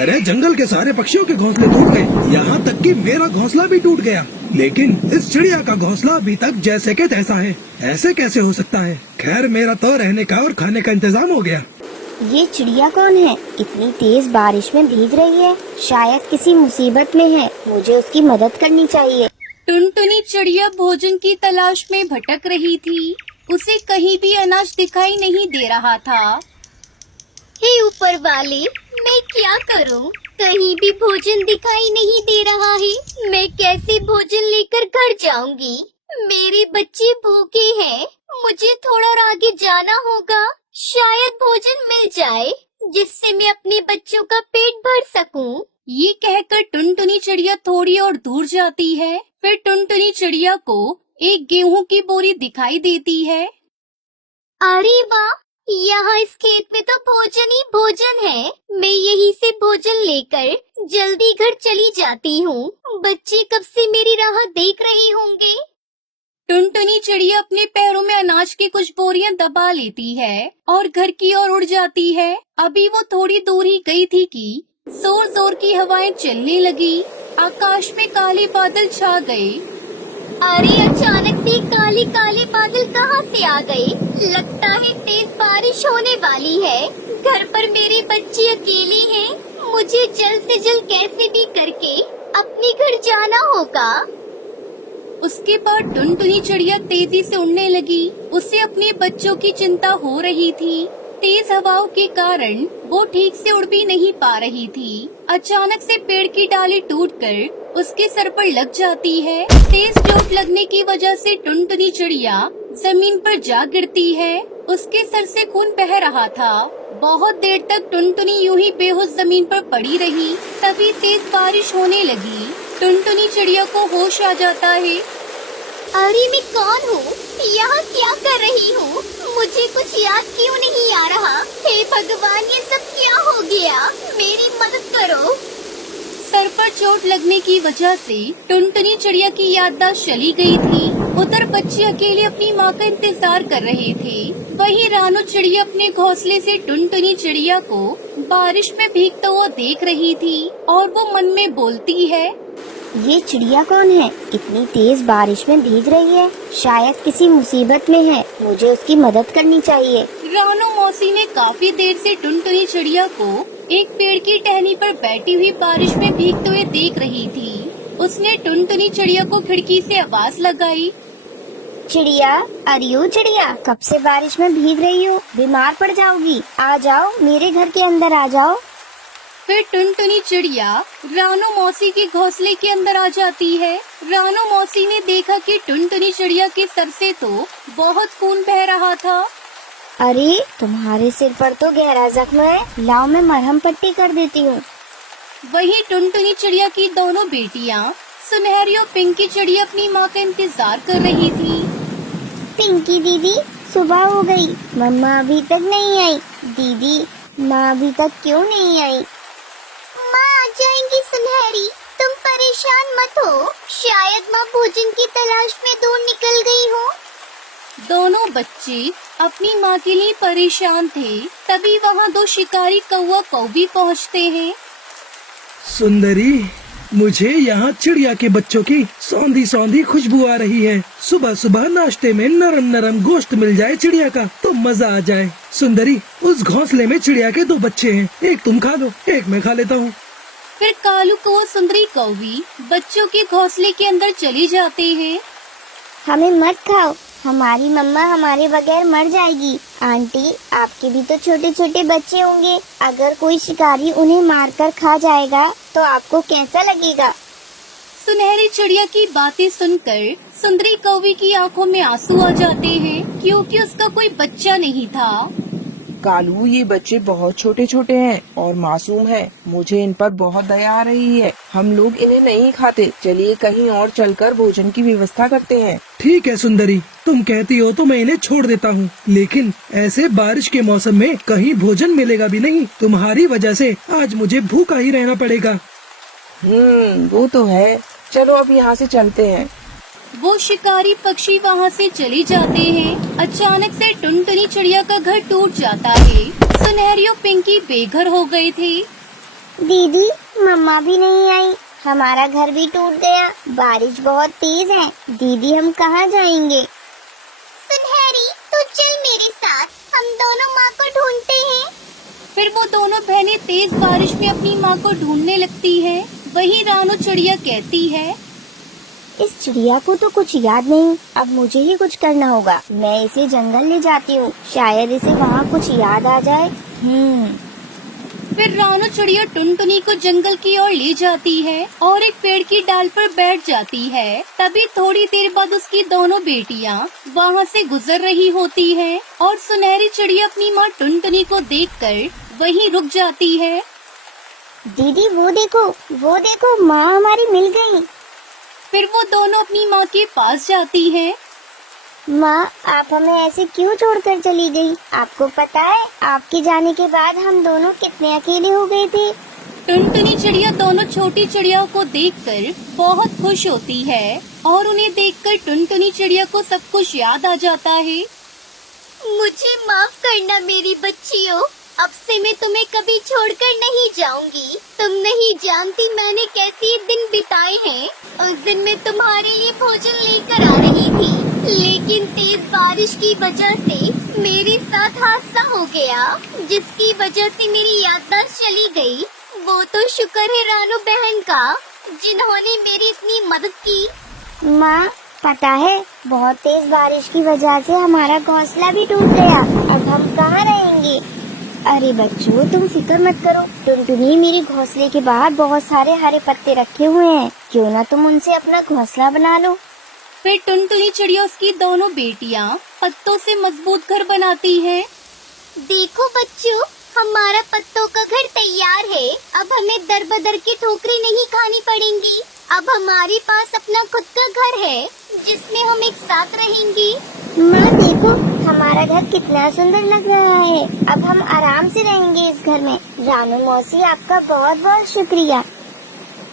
अरे जंगल के सारे पक्षियों के घोंसले टूट गए, यहाँ तक कि मेरा घोंसला भी टूट गया। लेकिन इस चिड़िया का घोंसला अभी तक जैसे के तैसा है। ऐसे कैसे हो सकता है? खैर मेरा तो रहने का और खाने का इंतजाम हो गया। ये चिड़िया कौन है? इतनी तेज बारिश में भीग रही है, शायद किसी मुसीबत में है। मुझे उसकी मदद करनी चाहिए। टुनटुनी चिड़िया भोजन की तलाश में भटक रही थी। उसे कहीं भी अनाज दिखाई नहीं दे रहा था। हे ऊपर वाले, मैं क्या करूं? कहीं भी भोजन दिखाई नहीं दे रहा है। मैं कैसे भोजन लेकर घर जाऊंगी? मेरे बच्चे भूखे हैं। मुझे थोड़ा और आगे जाना होगा। शायद भोजन मिल जाए जिससे मैं अपने बच्चों का पेट भर सकूं। ये कहकर टुनटुनी चिड़िया थोड़ी और दूर जाती है। फिर टुनटुनी चिड़िया को एक गेहूं की बोरी दिखाई देती है। अरे वाह, यहाँ इस खेत में तो भोजन ही भोजन है। मैं यहीं से भोजन लेकर जल्दी घर चली जाती हूँ। बच्चे कब से मेरी राह देख रहे होंगे। टुनटुनी चिड़िया अपने पैरों में अनाज की कुछ बोरियां दबा लेती है और घर की ओर उड़ जाती है। अभी वो थोड़ी दूर ही गई थी कि जोर जोर की हवाएं चलने लगी। आकाश में काले बादल छा गए। अरे अचानक से काले काले बादल कहाँ से आ गए? लगता है तेज बारिश होने वाली है। घर पर मेरे बच्चे अकेले हैं। मुझे जल्द से जल्द कैसे भी करके अपने घर जाना होगा। उसके बाद टुनटुनी चिड़िया तेजी से उड़ने लगी। उसे अपने बच्चों की चिंता हो रही थी। तेज हवाओं के कारण वो ठीक से उड़ भी नहीं पा रही थी। अचानक से पेड़ की डाली टूटकर उसके सर पर लग जाती है। तेज चोट लगने की वजह से टुनटुनी चिड़िया जमीन पर जा गिरती है। उसके सर से खून बह रहा था। बहुत देर तक टुनटुनी यूं ही बेहोश जमीन पर पड़ी रही। तभी तेज बारिश होने लगी। टुनटुनी चिड़िया को होश आ जाता है। अरे मैं कौन हूँ? यहाँ क्या कर रही हूँ? मुझे कुछ याद क्यों नहीं आ रहा? हे भगवान, ये सब क्या हो गया? मेरी मदद करो। सर पर चोट लगने की वजह से टुनटुनी चिड़िया की याददाश्त चली गई थी। उधर बच्चे अकेले अपनी माँ का इंतजार कर रहे थे। वहीं रानू चिड़िया अपने घोंसले से टुनटुनी चिड़िया को बारिश में भीगता हुआ देख रही थी और वो मन में बोलती है, ये चिड़िया कौन है? इतनी तेज बारिश में भीग रही है, शायद किसी मुसीबत में है। मुझे उसकी मदद करनी चाहिए। रानू मौसी ने काफी देर से टुनटुनी चिड़िया को एक पेड़ की टहनी पर बैठी हुई बारिश में भीगते हुए देख रही थी। उसने टुनटुनी चिड़िया को खिड़की से आवाज लगाई, चिड़िया, अरियो चिड़िया, कब से बारिश में भीग रही हो? बीमार पड़ जाओगी। आ जाओ, मेरे घर के अंदर आ जाओ। फिर टुनटुनी चिड़िया रानू मौसी के घोंसले के अंदर आ जाती है। रानू मौसी ने देखा कि टुनटुनी चिड़िया के सर से तो बहुत खून बह रहा था। अरे, तुम्हारे सिर पर तो गहरा जख्म है। लाओ, मैं मरहम पट्टी कर देती हूँ। वहीं टुनटुनी चिड़िया की दोनों बेटियाँ सुनहरी और पिंकी चिड़िया अपनी माँ का इंतजार कर रही थी। पिंकी दीदी, सुबह हो गई, मम्मा अभी तक नहीं आई। दीदी, माँ अभी तक क्यों नहीं आई? माँ आ जाएंगी सुनहरी, तुम परेशान मत हो। शायद माँ भोजन की तलाश में दूर निकल गई हो। दोनों बच्चे अपनी माँ के लिए परेशान थे। तभी वहाँ दो शिकारी कौवा कौवी पहुँचते हैं। सुंदरी, मुझे यहाँ चिड़िया के बच्चों की सौंधी सौंधी खुशबू आ रही है। सुबह सुबह नाश्ते में नरम नरम गोश्त मिल जाए चिड़िया का तो मजा आ जाए। सुंदरी, उस घोंसले में चिड़िया के 2 बच्चे हैं, एक तुम खा लो, एक मैं खा लेता हूँ। फिर कालू कौवा सुंदरी कौवी बच्चों के घोंसले के अंदर चले जाते हैं। हमें मत खाओ, हमारी मम्मा हमारे बगैर मर जाएगी। आंटी, आपके भी तो छोटे छोटे बच्चे होंगे। अगर कोई शिकारी उन्हें मारकर खा जाएगा तो आपको कैसा लगेगा? सुनहरी चिड़िया की बातें सुनकर सुंदरी कौवी की आंखों में आंसू आ जाते हैं, क्योंकि उसका कोई बच्चा नहीं था। कालू, ये बच्चे बहुत छोटे छोटे हैं और मासूम हैं। मुझे इन पर बहुत दया आ रही है। हम लोग इन्हें नहीं खाते। चलिए कहीं और चलकर भोजन की व्यवस्था करते हैं। ठीक है सुंदरी, तुम कहती हो तो मैं इन्हें छोड़ देता हूँ, लेकिन ऐसे बारिश के मौसम में कहीं भोजन मिलेगा भी नहीं। तुम्हारी वजह से आज मुझे भूखा ही रहना पड़ेगा। वो तो है। चलो अब यहाँ से चलते हैं। वो शिकारी पक्षी वहाँ से चले जाते हैं। अचानक से टुनटुनी चिड़िया का घर टूट जाता है। सुनहरी और पिंकी बेघर हो गए थे। दीदी मम्मा भी नहीं आई, हमारा घर भी टूट गया, बारिश बहुत तेज है। दीदी हम कहाँ जाएंगे? सुनहरी तू चल मेरे साथ, हम दोनों माँ को ढूंढते हैं। फिर वो दोनों बहनें तेज बारिश में अपनी माँ को ढूंढने लगती हैं। वहीं रानू चिड़िया कहती है, इस चिड़िया को तो कुछ याद नहीं, अब मुझे ही कुछ करना होगा। मैं इसे जंगल ले जाती हूँ, शायद इसे वहाँ कुछ याद आ जाए। फिर रानू चिड़िया टुनटुनी को जंगल की ओर ले जाती है और एक पेड़ की डाल पर बैठ जाती है। तभी थोड़ी देर बाद उसकी दोनों बेटियां वहाँ से गुजर रही होती हैं और सुनहरी चिड़िया अपनी माँ टुनटुनी को देखकर वहीं रुक जाती है। दीदी वो देखो माँ हमारी मिल गई। फिर वो दोनों अपनी माँ के पास जाती हैं। माँ आप हमें ऐसे क्यों छोड़कर चली गई? आपको पता है आपके जाने के बाद हम दोनों कितने अकेले हो गए थे। टुनटुनी चिड़िया दोनों छोटी चिड़िया को देखकर बहुत खुश होती है और उन्हें देखकर टुनटुनी चिड़िया को सब कुछ याद आ जाता है। मुझे माफ करना मेरी बच्चियों, अब से मैं तुम्हें कभी छोड़कर नहीं जाऊंगी। तुम नहीं जानती मैंने कैसे दिन बिताए हैं। उस दिन मैं तुम्हारे लिए भोजन लेकर आ रही थी, लेकिन तेज बारिश की वजह से मेरे साथ हादसा हो गया, जिसकी वजह से मेरी याददाश्त चली गई। वो तो शुक्र है रानू बहन का, जिन्होंने मेरी इतनी मदद की। माँ पता है बहुत तेज बारिश की वजह से हमारा घोंसला भी टूट गया, अब हम कहाँ रहेंगे? अरे बच्चों तुम फिक्र मत करो, टुनटुनी मेरे घोंसले के बाहर बहुत सारे हरे पत्ते रखे हुए हैं, क्यों ना तुम उनसे अपना घोंसला बना लो। फिर टुनटुनी चिड़िया उसकी दोनों बेटियां पत्तों से मजबूत घर बनाती हैं। देखो बच्चों, हमारा पत्तों का घर तैयार है। अब हमें दर बदर की ठोकरें नहीं खानी पड़ेंगी। अब हमारे पास अपना खुद का घर है, जिसमें हम एक साथ रहेंगे। माँ देखो हमारा घर कितना सुंदर लग रहा है, अब हम आराम से रहेंगे इस घर में। रानू मौसी आपका बहुत बहुत शुक्रिया।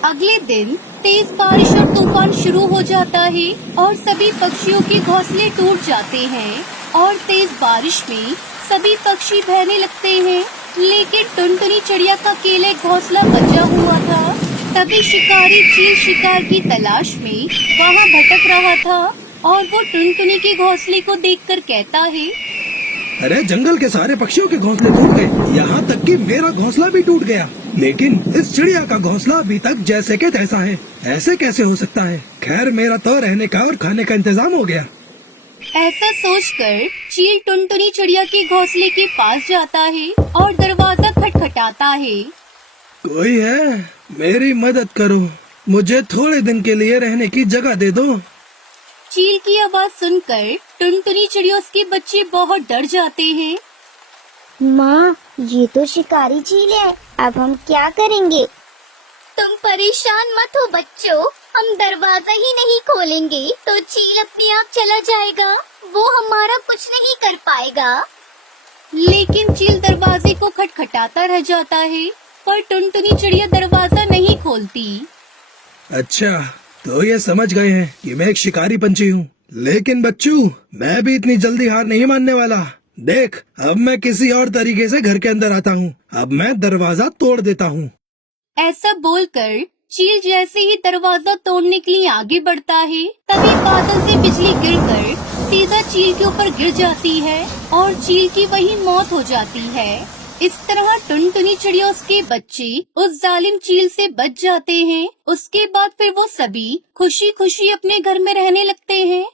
अगले दिन तेज बारिश और तूफान शुरू हो जाता है और सभी पक्षियों के घोंसले टूट जाते हैं और तेज बारिश में सभी पक्षी बहने लगते हैं। लेकिन टुनटुनी चिड़िया का अकेले घोंसला बचा हुआ था। तभी शिकारी चील शिकार की तलाश में वहाँ भटक रहा था और वो टुनटुनी के घोंसले को देखकर कहता है, अरे जंगल के सारे पक्षियों के घोंसले टूट गए, यहाँ तक कि मेरा घोंसला भी टूट गया। लेकिन इस चिड़िया का घोंसला अभी तक जैसे के तैसा है, ऐसे कैसे हो सकता है? खैर मेरा तो रहने का और खाने का इंतजाम हो गया। ऐसा सोचकर चील टुनटुनी चिड़िया के घोंसले के पास जाता है और दरवाजा खटखटाता है। कोई है? मेरी मदद करो, मुझे थोड़े दिन के लिए रहने की जगह दे दो। चील की आवाज सुनकर टुनटुनी चिड़िया उसके बच्चे बहुत डर जाते हैं। माँ ये तो शिकारी चील है, अब हम क्या करेंगे? तुम परेशान मत हो बच्चों, हम दरवाजा ही नहीं खोलेंगे तो चील अपने आप चला जाएगा। वो हमारा कुछ नहीं कर पाएगा। लेकिन चील दरवाजे को खटखटाता रह जाता है, पर टुनटुनी चिड़िया दरवाजा नहीं खोलती। अच्छा तो ये समझ गए हैं कि मैं एक शिकारी पंछी हूँ, लेकिन बच्चों मैं भी इतनी जल्दी हार नहीं मानने वाला। देख अब मैं किसी और तरीके से घर के अंदर आता हूँ, अब मैं दरवाजा तोड़ देता हूँ। ऐसा बोलकर चील जैसे ही दरवाजा तोड़ने के लिए आगे बढ़ता है, तभी बादल से बिजली गिरकर सीधा चील के ऊपर गिर जाती है और चील की वही मौत हो जाती है। इस तरह टुनटुनी चिड़िया उसके बच्चे उस जालिम चील से बच जाते हैं। उसके बाद फिर वो सभी खुशी खुशी अपने घर में रहने लगते हैं।